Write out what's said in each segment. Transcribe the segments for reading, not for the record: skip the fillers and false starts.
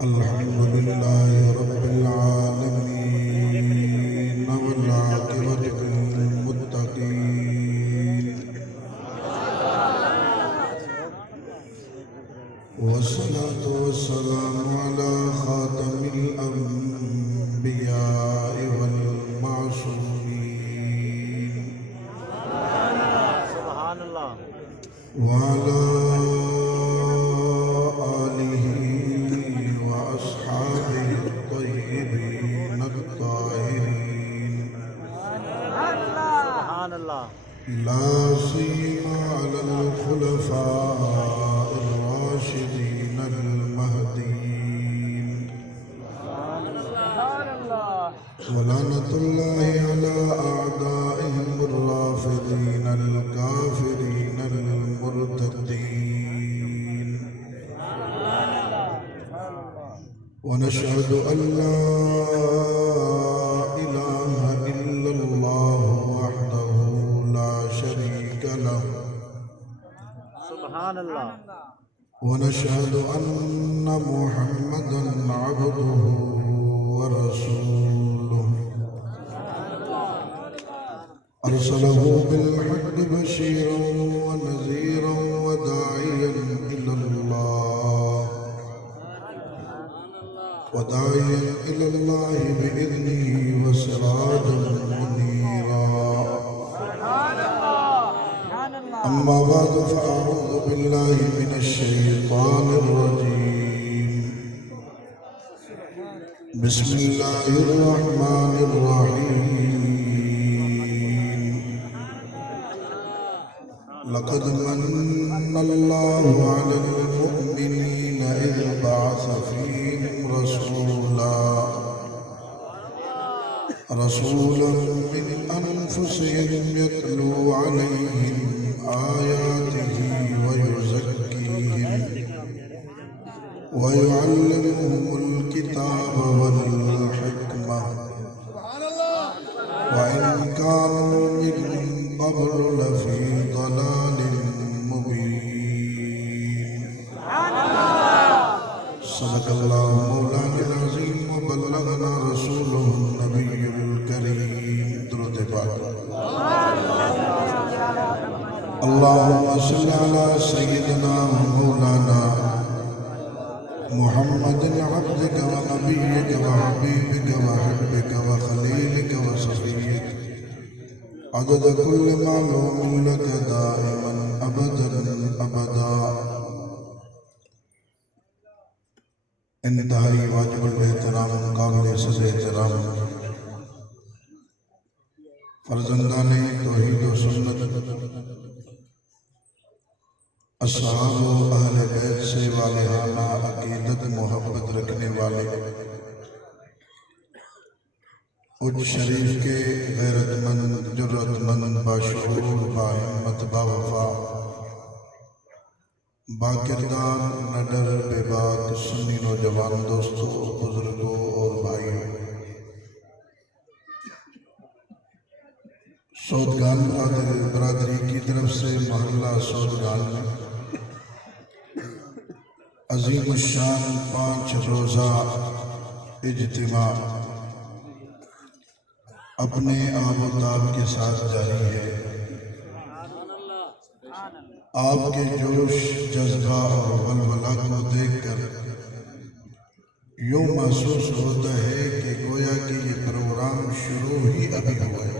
الحمد لله رب العالمين والعاقبة للمتقين والصلاة والسلام على خاتم الأنبياء والمعصومين سبحان اللہ وعلى آله وأصحابه الطيبين الطاهرين سبحان اللہ لا سيما على الخلفاء الراشدين المهديين ولعنة الله على أعدائهم الرافضين الكافرين المرتدين ونشهد أن لا إله إلا الله وحده لا شريك له سبحان اللہ ونشهد أن محمدا عبده ورسوله أرسله بالحق بشيرا ونذيرا وداعيا إلى الله بإذنه وسراجا منيرا أما بعد فأعوذ بالله من الشيطان الرجيم بسم الله الرحمن الرحيم لقد من الله على المؤمنين إذ بعث فيهم رسولا من أنفسهم يتلو عليهم آياته ويزكيهم ويعلمهم الكتاب والحكمة وإن كانوا من قبل لفي ضلال مبين صدق الله مولانا العظيم وبلغنا رسوله النبي الكريم درود پاک اللهم صل على سيدنا ومولانا محمد عبدك ونبيك وحبيبك وحبك وخليلك وصفيك عدد كل معلوم لك دائما أبدا أبدا انتہائی واجب الاحترام قابل صدر احترام فرزندان توحید و سنت اصحاب و اہل بیت سے والہانہ عقیدت محبت رکھنے والے اج شریف کے غیرت مند جرت مند باشعور باہمت باوفا باکردار نڈر بے باک سنی نوجوان دوستوں بزرگوں اور بھائیوں سودگان برادری کی طرف سے محلہ سودگان میں عظیم الشان 5 روزہ اجتماع اپنے آب و تاب کے ساتھ جاری ہے آپ کے جوش جذبہ اور ولولہ کو دیکھ کر یوں محسوس ہوتا ہے کہ گویا کہ یہ پروگرام شروع ہی ابھی ہوا ہے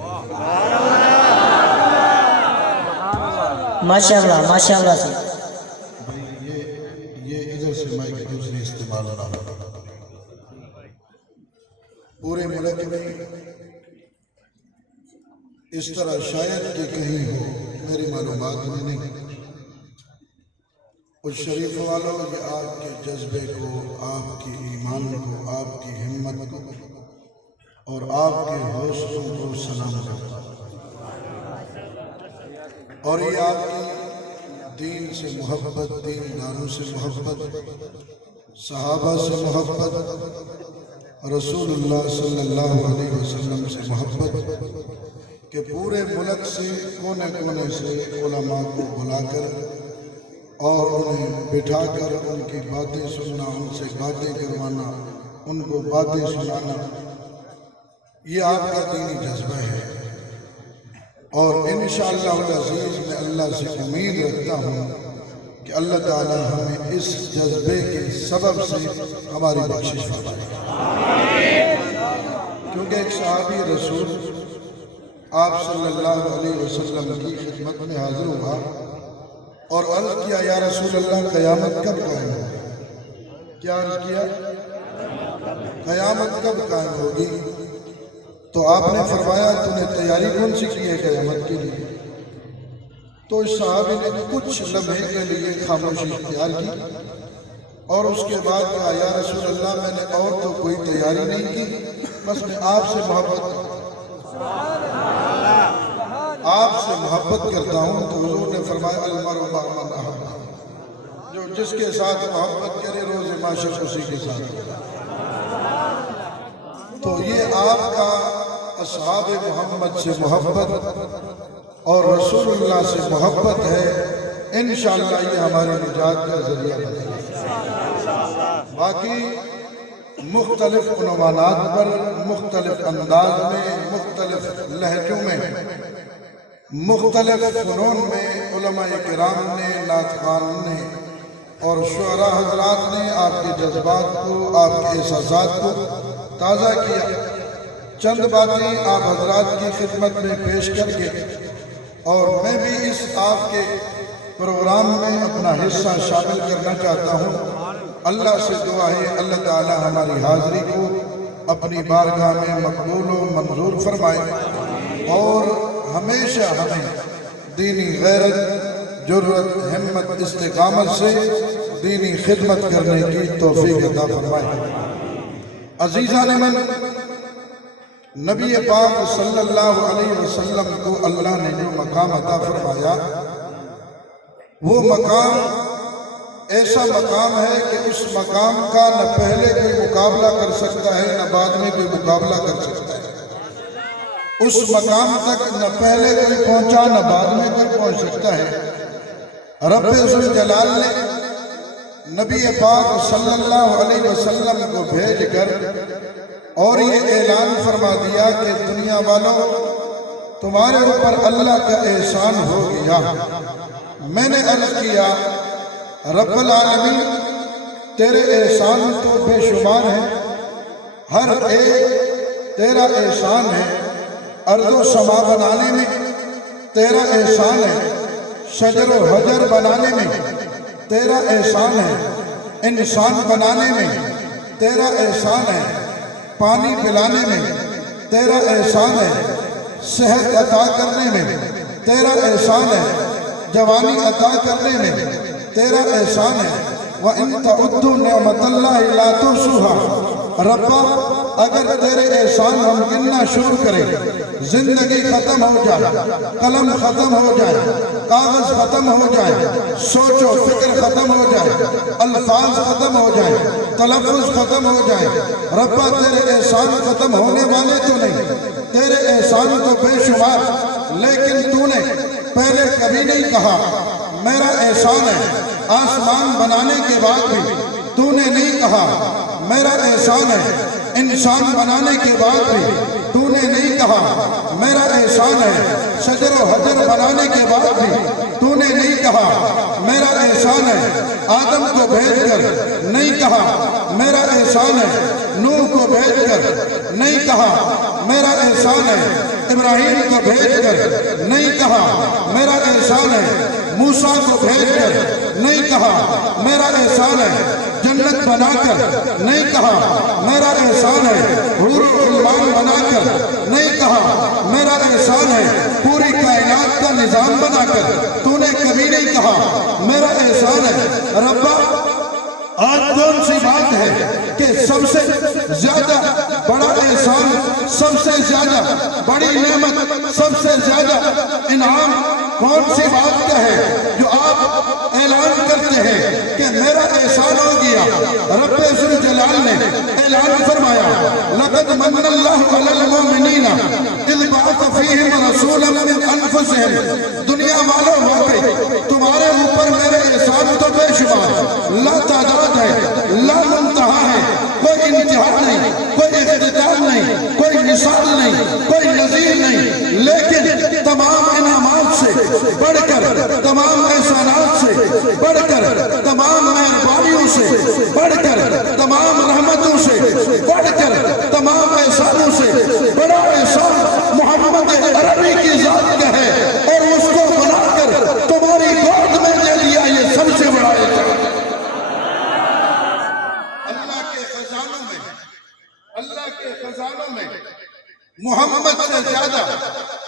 ماشاءاللہ ماشاءاللہ سے یہ ادھر سے مائک دوسری استعمال نہ ہو پورے ملک میں اس طرح شاید کہ کہیں ہو میری معلومات میں نہیں اس شریف والوں یہ آپ کے جذبے کو آپ کی ایمان کو آپ کی ہمت کو اور آپ کے حوصلوں کو سلام کرتا اور یہ آپ کی دین سے محبت دین داروں سے محبت صحابہ سے محبت رسول اللہ صلی اللہ علیہ وسلم سے محبت کہ پورے ملک سے کونے کونے سے علماء کو بلا کر اور انہیں بٹھا کر ان کی باتیں سننا، ان سے باتیں کروانا، ان کو باتیں سنانا، یہ آپ کا دینی جذبہ ہے۔ اور انشاءاللہ العزیز میں اللہ سے امید رکھتا ہوں کہ اللہ تعالی ہمیں اس جذبے کے سبب سے ہماری بخشش فرمائے۔ کیونکہ ایک صحابی رسول آپ صلی اللہ علیہ وسلم کی خدمت میں حاضر ہوا اور عرض کیا، یا رسول اللہ قیامت کب قائم ہوگی؟ کیا عرض کیا؟ قیامت کب قائم ہوگی؟ تو آپ نے فرمایا، تو نے تیاری کون سی کی ہے قیامت کے لیے؟ تو اس صحابی نے کچھ لمحے کے لیے خاموشی اختیار کی اور اس کے بعد کہا، یا رسول اللہ میں نے اور تو کوئی تیاری نہیں کی، بس میں آپ سے محبت کرتا ہوں۔ تو حضور نے فرمایا، المرء مع من احب، جو جس کے ساتھ محبت کرے روز معاشر اسی کے ساتھ۔ تو یہ آپ کا اصحاب محمد سے محبت اور رسول اللہ سے محبت ہے، انشاءاللہ یہ ہماری نجات کا ذریعہ بنے گا۔ باقی مختلف عنوانات پر، مختلف انداز میں، مختلف لہجوں میں، مختلف فنون میں علماء کرام نے، نعت خوان نے اور شعراء حضرات نے آپ کے جذبات کو، آپ کے احساسات کو تازہ کیا۔ چند باتیں آپ حضرات کی خدمت میں پیش کر کے اور میں بھی اس آپ کے پروگرام میں اپنا حصہ شامل کرنا چاہتا ہوں۔ اللہ سے دعا ہے اللہ تعالی ہماری حاضری کو اپنی بارگاہ میں مقبول و منظور فرمائے اور ہمیشہ ہمیں دینی غیرت، جرأت، ہمت، استقامت سے دینی خدمت کرنے کی توفیق عطا فرمائے۔ عزیزان من، نبی پاک صلی اللہ علیہ وسلم کو اللہ نے جو مقام عطا فرمایا، وہ مقام ایسا مقام ہے کہ اس مقام کا نہ پہلے کوئی مقابلہ کر سکتا ہے، نہ بعد میں کوئی مقابلہ کر سکتا ہے۔ اس مقام تک نہ پہلے کوئی پہنچا، نہ بعد میں کوئی پہنچ سکتا ہے۔ رب ذوالجلال نے نبی پاک صلی اللہ علیہ وسلم کو بھیج کر اور یہ اعلان فرما دیا کہ دنیا والوں، تمہارے اوپر اللہ کا احسان ہو گیا۔ میں نے عرض کیا، رب العالمین تیرے احسان تو بے شمار ہیں، ہر ایک تیرا احسان ہے۔ ارض و سما بنانے میں تیرا احسان ہے، شجر و حجر بنانے میں تیرا احسان ہے، انسان بنانے میں تیرا احسان ہے، پانی پلانے میں تیرا احسان ہے، صحت عطا کرنے میں تیرا احسان ہے، جوانی عطا کرنے میں تیرا احسان ہے۔ وَإِن تَعُدُّوا نِعْمَتَ اللَّهِ لَا تُحْصُوهَا، ربا اگر تیرے احسان ہم گننا شروع کریں، زندگی ختم ہو جائے، قلم ختم ہو جائے، کاغذ ختم ہو جائے، سوچ و فکر ختم ہو جائے، الفاظ ختم ہو جائے، تلفظ ختم ہو جائے، ربا تیرے احسان ختم ہونے والے تو نہیں، تیرے احسان تو بے شمار، لیکن تو نے پہلے کبھی نہیں کہا میرا احسان ہے۔ آسمان بنانے کے بعد بھی تو نے نہیں کہا میرا احسان ہے، انسان بنانے کے بعد بھی تو نے نہیں کہا میرا احسان ہے، شجر و حجر بنانے کے بعد بھی تو نے نہیں کہا میرا احسان ہے، آدم کو بھیج کر نہیں کہا میرا احسان ہے، نوح کو بھیج کر نہیں کہا میرا احسان ہے، ابراہیم کو بھیج کر نہیں کہا میرا احسان ہے، موسیٰ کو بھیج کر نہیں کہا میرا احسان ہے، جنت بنا کر نہیں کہا میرا احسان ہے، حور و غلمان بنا کر نہیں کہا میرا احسان ہے، پوری کائنات کا نظام بنا کر تو نے کبھی نہیں کہا میرا احسان ہے۔ ربا آج کون سی بات ہے کہ سب سے زیادہ بڑا احسان، سب سے زیادہ بڑی نعمت، سب سے زیادہ انعام کون سی بات کا ہے جو آپ اعلان کرتے ہیں کہ میرا احسان ہو گیا؟ رب ذوالجلال نے اعلان فرمایا، لَقَدْ مَنَّ اللَّهُ عَلَى الْمُؤْمِنِينَ إِذْ بَعَثَ فِيهِمْ رَسُولًا مِّنْ أَنفُسِهِمْ، دنیا والوں واقعی تمہارے اوپر میرے احسان بڑھ کر تمام احسانات سے بڑھ کر تمام مہربانیوں سے بڑھ کر تمام رحمتوں سے بڑھ کر تمام احسانوں سے بڑا احسان محمد عربی کی ذات کا ہے، اور اس کو بنا کر تمہاری گود میں دے دیا، یہ سب سے بڑا احسان۔ اللہ کے خزانوں میں محمد سے زیادہ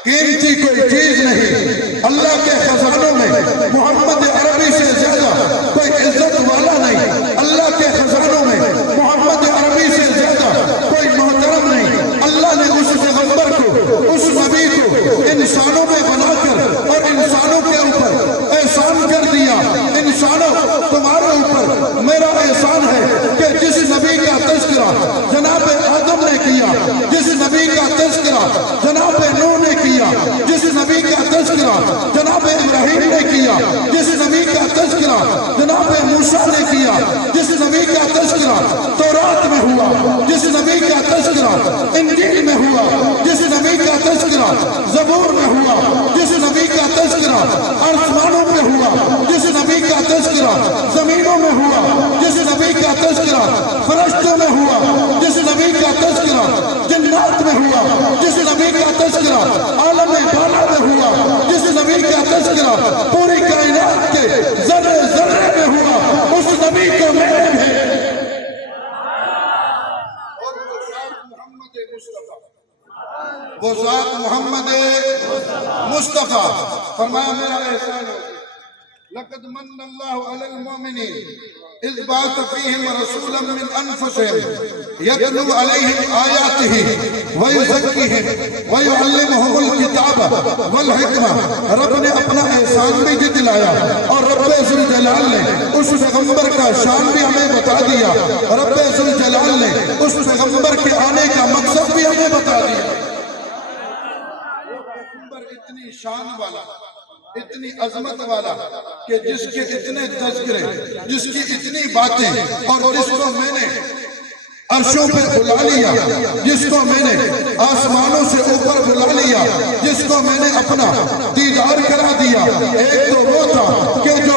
قیمتی کوئی چیز نہیں، اللہ کے خزانوں میں محمد عربی سے زیادہ کوئی عزت والا نہیں، اللہ کے خزانوں میں محمد عربی سے زیادہ کوئی محترم نہیں۔ اللہ نے اس پیغمبر کو، اس نبی کو انسانوں میں بنا کر اور انسانوں کے اوپر احسان کر دیا۔ انسانوں، تمہارے اوپر میرا احسان ہے کہ جس نبی کا تذکرہ جناب آدم نے کیا، جس نبی کا تذکرہ جناب نوح نے کیا، جس نبی کا تذکرہ جناب ابراہیم نے کیا، جس نبی کا تذکرہ جناب موسیٰ نے کیا، جس نبی کا تذکرہ تورات میں ہوا، جس نبی کا تذکرہ انجیل میں ہوا، جس نبی کا تذکرہ زبور میں ہوا، جس نبی کا تذکرہ آسمانوں میں ہوا، جس نبی کا تذکرہ زمینوں میں ہوا، جس نبی کا تذکرہ فرشتوں میں ہوا، جس نبی کا تذکرہ جنات میں ہوا، جس نبی کا تذکرہ عالم بالا میں ہوا، جس نبی کا تذکرہ پوری کائنات کے ذرے ذرے میں ہوا، اس نبی کو میں نے اور وہ ذات محمد مصطفیٰ فرمایا میرا احسان ہو لقد من اللہ علی المؤمنین اذ بعث فیہم رسولا من انفسہم یتلو علیہم آیاتہ ویزکیہم ویعلمہم الکتاب والحکمہ۔ رب نے اپنا احسان بھی جتلایا اور رب ذوالجلال نے اس پیغمبر کا شان بھی ہمیں بتا دیا، رب ذوالجلال نے اس پیغمبر کے آنے کا مقصد بھی ہمیں بتا دیا۔ وہ پیغمبر اتنی شان والا، اتنی عظمت والا کہ جس کے اتنے تذکرے، جس کی اتنی باتیں، اور جس کو میں نے عرشوں پہ بلا لیا، جس کو میں نے آسمانوں سے اوپر بلا لیا، جس کو میں نے اپنا دیدار کرا دیا۔ ایک تو وہ تھا کہ جو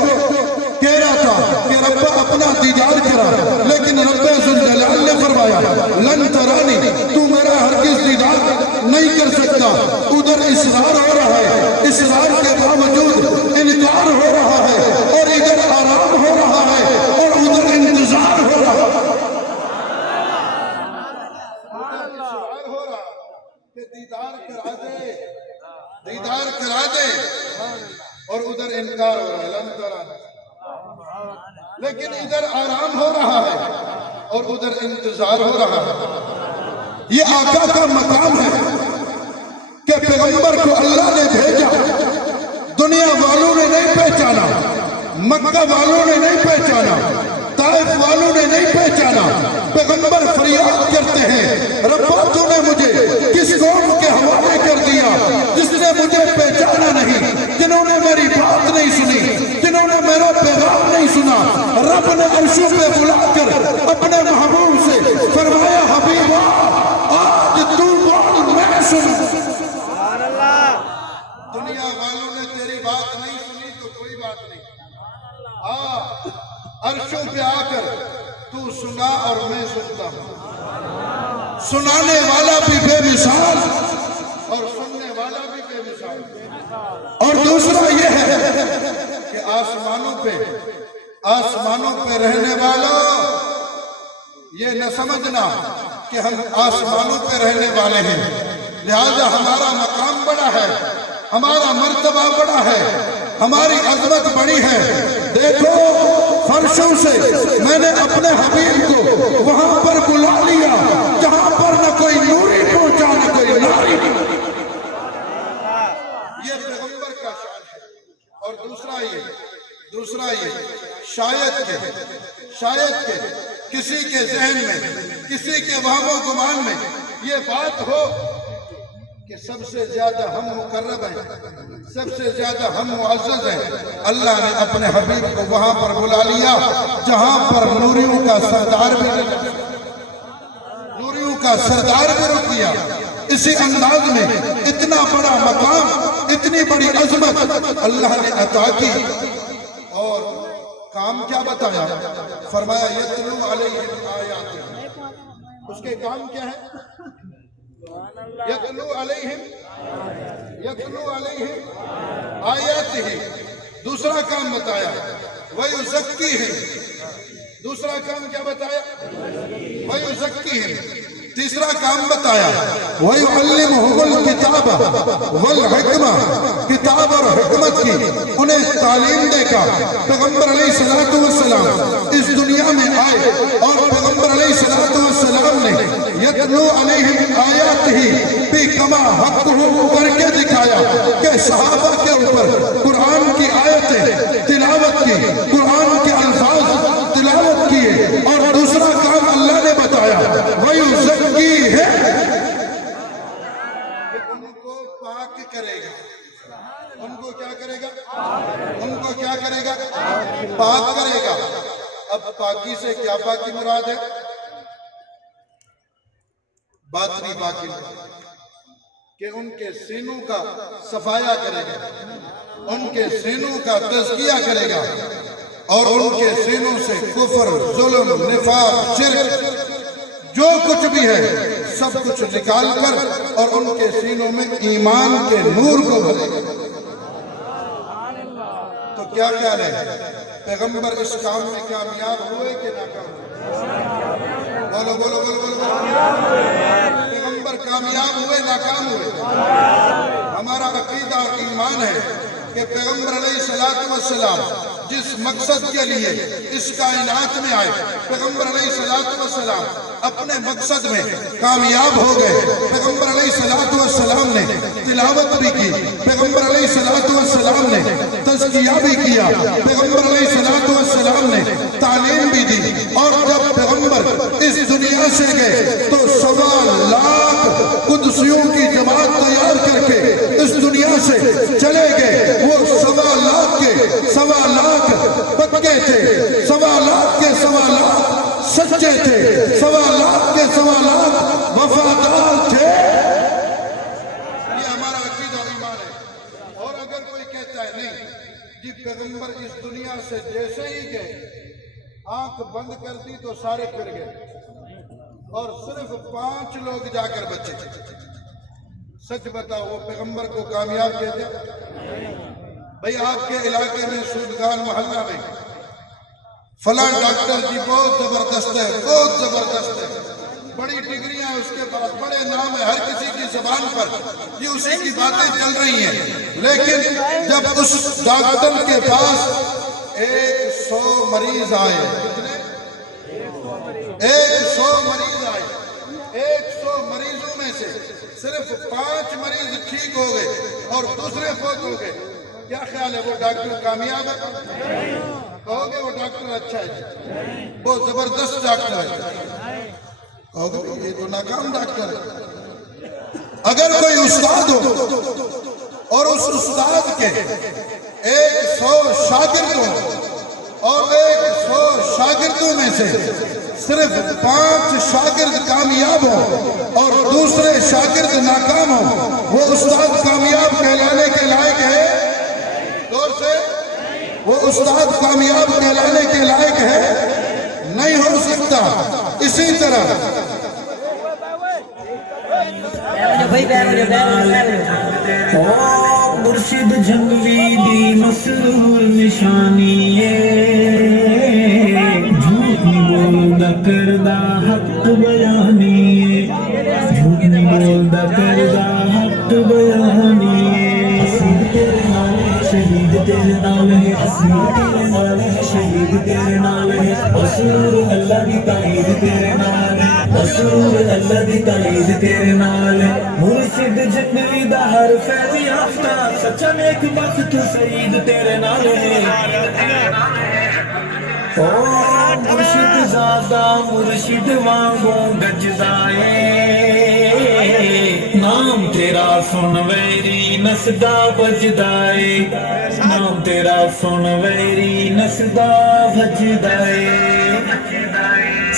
کہہ رہا تھا کہ رب اپنا دیدار کرا، لیکن رب ذوالجلال نے فرمایا لن ترانی، تو میرا ہرگز دیدار نہیں کر سکتا۔ ادھر اصرار ہو رہا ہے، اصرار کے باوجود انکار ہو رہا ہے، اور ادھر آرام ہو رہا ہے اور ادھر انتظار ہو رہا ہے۔ اصرار ہو رہا کہ دیدار کرا دے، دیدار کرا دے، اور ادھر انکار ہو رہا ہے لن ترانی، لیکن ادھر آرام ہو رہا ہے اور ادھر انتظار ہو رہا ہے۔ یہ آقا کا مقام ہے کہ پیغمبر کو اللہ نے بھیجا، دنیا والوں نے نہیں پہچانا، مکہ والوں نے نہیں پہچانا، طائف والوں نے نہیں پہچانا۔ پیغمبر فریاد کرتے ہیں ربا تو نے مجھے کس قوم کے حوالے کر دیا جس نے مجھے پہچانا نہیں، جنہوں نے میری بات نہیں سنی، جنہوں نے میرا پیغام نہیں سنا۔ رب نے عرشوں پہ بلا کر اپنے محبوب سے فرمایا حبیبا آج تو بول میں سنوں۔ دنیا والوں نے تیری بات نہیں سنی تو کوئی بات نہیں، عرشوں پہ آ کر تو سنا اور میں سنتا ہوں۔ سنانے والا بھی بے مثال اور سننے والا بھی بے مثال۔ اور دوسرا یہ ہے کہ آسمانوں پہ رہنے والوں، یہ نہ سمجھنا کہ ہم آسمانوں پہ رہنے والے ہیں لہذا ہمارا مقام بڑا ہے، ہمارا مرتبہ بڑا ہے، ہماری عظمت بڑی ہے۔ دیکھو فرشوں سے میں نے اپنے حبیب کو وہاں پر بلا لیا جہاں پر نہ کوئی نوری پہنچا نہ کوئی ناری۔ یہ پیغمبر کا شان ہے۔ اور دوسرا یہ شاید کہ کسی کے ذہن میں، کسی کے وہم و گمان میں یہ بات ہو کہ سب سے زیادہ ہم مقرب ہیں، سب سے زیادہ ہم معزز ہیں۔ اللہ نے اپنے حبیب کو وہاں پر بلا لیا جہاں پر نوریوں کا سردار بھی رک گیا، اسی انداز میں اتنا بڑا مقام، اتنی بڑی عظمت اللہ نے عطا کی، اور کام کیا بتایا؟ فرمایا یتلو علیہم آیات، اس کے کام کیا ہے؟ یتلو علیہم آیاتہ، دوسرا کام بتایا وَيُزَكِّيهِمْ، دوسرا کام کیا بتایا؟ وَيُزَكِّيهِمْ، تیسرا کام بتایا وَيُعَلِّمُهُمُ الْكِتَابَ وَالْحِكْمَةَ، کتاب اور حکمت کی انہیں تعلیم دے گا۔ پیغمبر علیہ السلام اس دنیا میں آئے اور پیغمبر علیہ السلام نے یتلو علیہم آیاتہ بھی کما حق کر کے دکھایا کہ صحابہ کے اوپر قرآن کی آیتیں تلاوت کی، قرآن کے الفاظ تلاوت کیے، اور دوسرا کام اللہ نے بتایا وَيُزَكِّيهِمْ، ان کو پاک کرے گا۔ ان کو کیا کرے گا؟ ان کو کیا کرے گا؟ پاک کرے گا۔ اب پاکی سے کیا پاکی مراد ہے؟ باطنی پاکی، کہ ان کے سینوں کا صفایا کرے گا، ان کے سینوں کا تزکیہ کرے گا، اور ان کے سینوں سے کفر، ظلم، نفاق، شرک جو کچھ بھی ہے سب کچھ نکال کر اور ان کے سینوں میں ایمان کے نور کو بھرے گا۔ تو کیا خیال ہے، پیغمبر اس کام میں کامیاب ہوئے کہ ناکام ہوئے؟ بولو بولو بولو بولو، پیغمبر کامیاب ہوئے ناکام ہوئے؟ ہمارا عقیدہ اور ایمان ہے کہ پیغمبر علیہ السلام جس مقصد کے لیے اس کائنات میں آئے، پیغمبر علیہ السلام اپنے مقصد میں کامیاب ہو گئے۔ پیغمبر علیہ السلام نے تلاوت بھی کی، پیغمبر علیہ السلام نے تزکیہ بھی کیا، پیغمبر علیہ السلام نے تعلیم بھی دی، اور جب پیغمبر اس دنیا سے گئے تو 1.25 لاکھ قدسیوں کی جماعت تیار کر کے اس دنیا سے چلے گئے۔ وہ 1.25 لاکھ کے 1.25 لاکھ پکے تھے، 1.25 لاکھ کے 1.25 لاکھ سچے تھے، 1.25 لاکھ کے 1.25 لاکھ وفادار تھے۔ یہ ہمارا عقیدہ اور ایمان ہے۔ اور اگر کوئی کہتا ہے نہیں جی پیغمبر اس دنیا سے جیسے ہی گئے آنکھ بند کر دی تو سارے پھر گئے اور صرف 5 لوگ جا کر بچے، سچ بتاؤ وہ پیغمبر کو کامیاب کہتے ہیں؟ بھئی آپ کے علاقے میں سودگان محلہ میں فلاں ڈاکٹر جی بہت زبردست ہے، بہت زبردست ہے، بڑی ڈگریاں ہیں اس کے پاس، بڑے نام ہیں، ہر کسی کی زبان پر یہ اسی کی باتیں چل رہی ہیں، لیکن جب اس ڈاکٹر کے پاس 100 مریض آئے، 100 مریض آئے، 100 مریضوں میں سے صرف 5 مریض ٹھیک ہو گئے اور دوسرے فوت ہو گئے، کیا خیال ہے وہ ڈاکٹر کامیاب ہے؟ کہو گے وہ ڈاکٹر اچھا ہے، وہ زبردست ڈاکٹر ہے، کہو گے یہ تو ناکام ڈاکٹر ہے۔ اگر کوئی استاد ہو اور اس استاد کے 100 شاگرد ہوں اور 100 شاگردوں میں سے صرف 5 شاگرد کامیاب ہوں اور دوسرے شاگرد ناکام ہوں، وہ استاد کامیاب کہلانے کے لائق ہے؟ دور سے وہ استاد کامیاب کہلانے کے لائق ہے؟ نہیں ہو سکتا۔ اسی طرح مرشد جنگلی دی مسرور نشانی جھوٹ نہیں بولدا کردا حق بیانی، جھوٹ نہیں بولدا کردا حق بیانی، شہید تیرے نال ہے، اسیر تیرے نال ہے، شہید تیرے نال ہے، مسرور اللہ دی تائید تیرے نال ہے، مسرور اللہ دی تائید تیرے نال ہے، مرشد جنگلی دا ہر فیض یافتہ سچا نیک بخت سعید تیرے نال ہے۔ او مرشد زادہ مرشد وانگوں گجدا اے، نام تیرا سن ویری نسدا بجدا اے، نام تیرا سن ویری نسدا بجدا اے،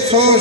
100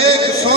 100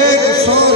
100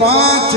5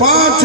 5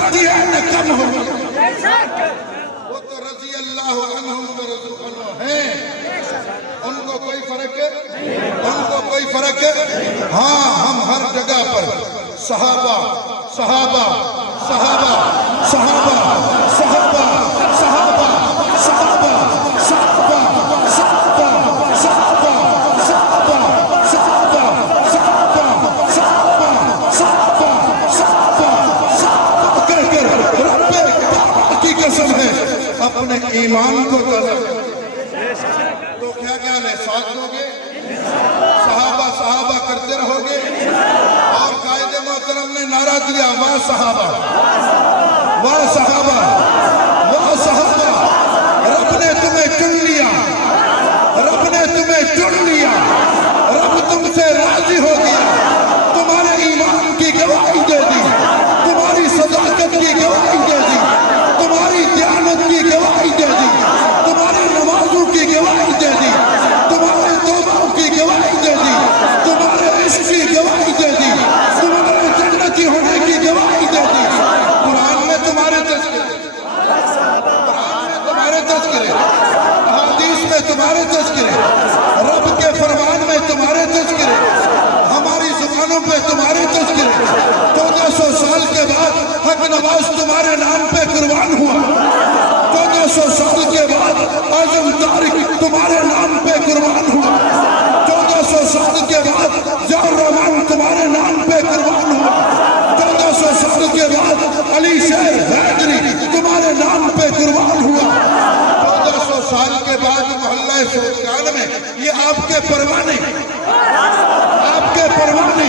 بڑھتی ہے نہ کم ہوگی. وہ تو رضی اللہ عنہم و رضوا عنہ ہیں، ان کو کوئی فرق ہے، ان کو کوئی فرق ہے. ہاں ہم ہر جگہ پر صحابہ صحابہ صحابہ صحابہ صحابہ صحابہ صحابہ صحابہ صحابہ صحابہ صحابہ صحابہ صحابہ صحابہ صحابہ صحابہ کہہ کر رب کعبہ کی قسم ہے اپنے ایمان کو طلب. تو کیا خیال ہے، ساتھ دو گے، صحابہ صحابہ کرتے رہو گے؟ اور قائد محترم نے نعرہ دیا، واہ صحابہ واہ صحابہ واہ صحابہ. رب نے تمہیں چن لیا، رب نے تمہیں چن لیا، رب تم سے راضی ہو گیا، تمہارے ایمان کی گواہی دے دی، تمہاری صداقت کی گواہی دے دی، تمہاری دیانت کی گواہی دے دی، تمہاری نمازوں کی گواہی دے دی، تمہارے توبوں کی گواہی دے دی، تمہارے عشق کی گواہی دے دی، تمہارے جنتی ہونے کی گواہی دے دی. قرآن میں تمہارے تذکرے، قرآن میں تمہارے تذکرے، حدیث میں تمہارے تذکرے، رب کے فرمان میں تمہارے تذکرے، ہماری زبانوں پہ تمہارے تذکرے. 1400 سال کے بعد حق نواز تمہارے نام پہ قربان ہوا، 1400 سال کے بعد اعظم طارق تمہارے نام پہ قربان ہوا، 1400 سال کے بعد ضیاء الرحمن تمہارے نام پہ قربان ہوا، 1400 سال کے بعد علی شیر حیدری تمہارے نام پہ قربان ہوا، 1400 سال کے بعد محلہ سوچان میں یہ آپ کے پروانے، آپ کے پروانے،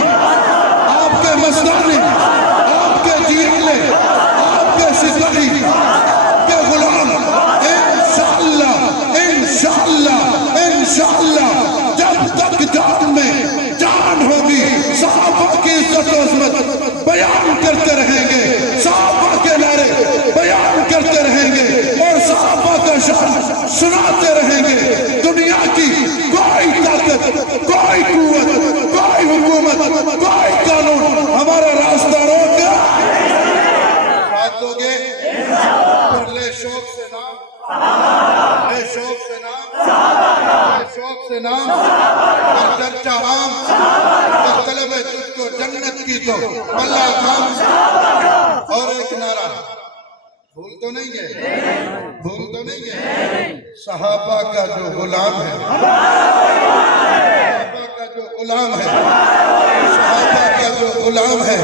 آپ کے مستانے، آپ کے جیلے، آپ کے سپاہی، آپ کے غلام، انشاءاللہ انشاءاللہ انشاءاللہ جب تک جان میں جان ہوگی صحابہ کی عزت و عظمت بیان کرتے رہیں گے، صحابہ کے نعرے بیان کرتے رہیں گے اور صحابہ کا شان سناتے رہیں گے. دنیا کی کوئی طاقت، کوئی قوت، کوئی حکومت، کوئی قانون ہمارا راستہ روک گیا. بات ہو گے پھر لے شوق سے نام، لے شوق سے نام، لے شوق سے نام، کر چرچا عام، کر طلب ہے تجھ کو جنت کی تو اللہ کام. اور ایک نعرہ بھول تو نہیں گئے، بھول تو نہیں گئے، صحابہ کا جو غلام ہے، صحابہ کا جو غلام ہے، صحابہ کا جو غلام ہے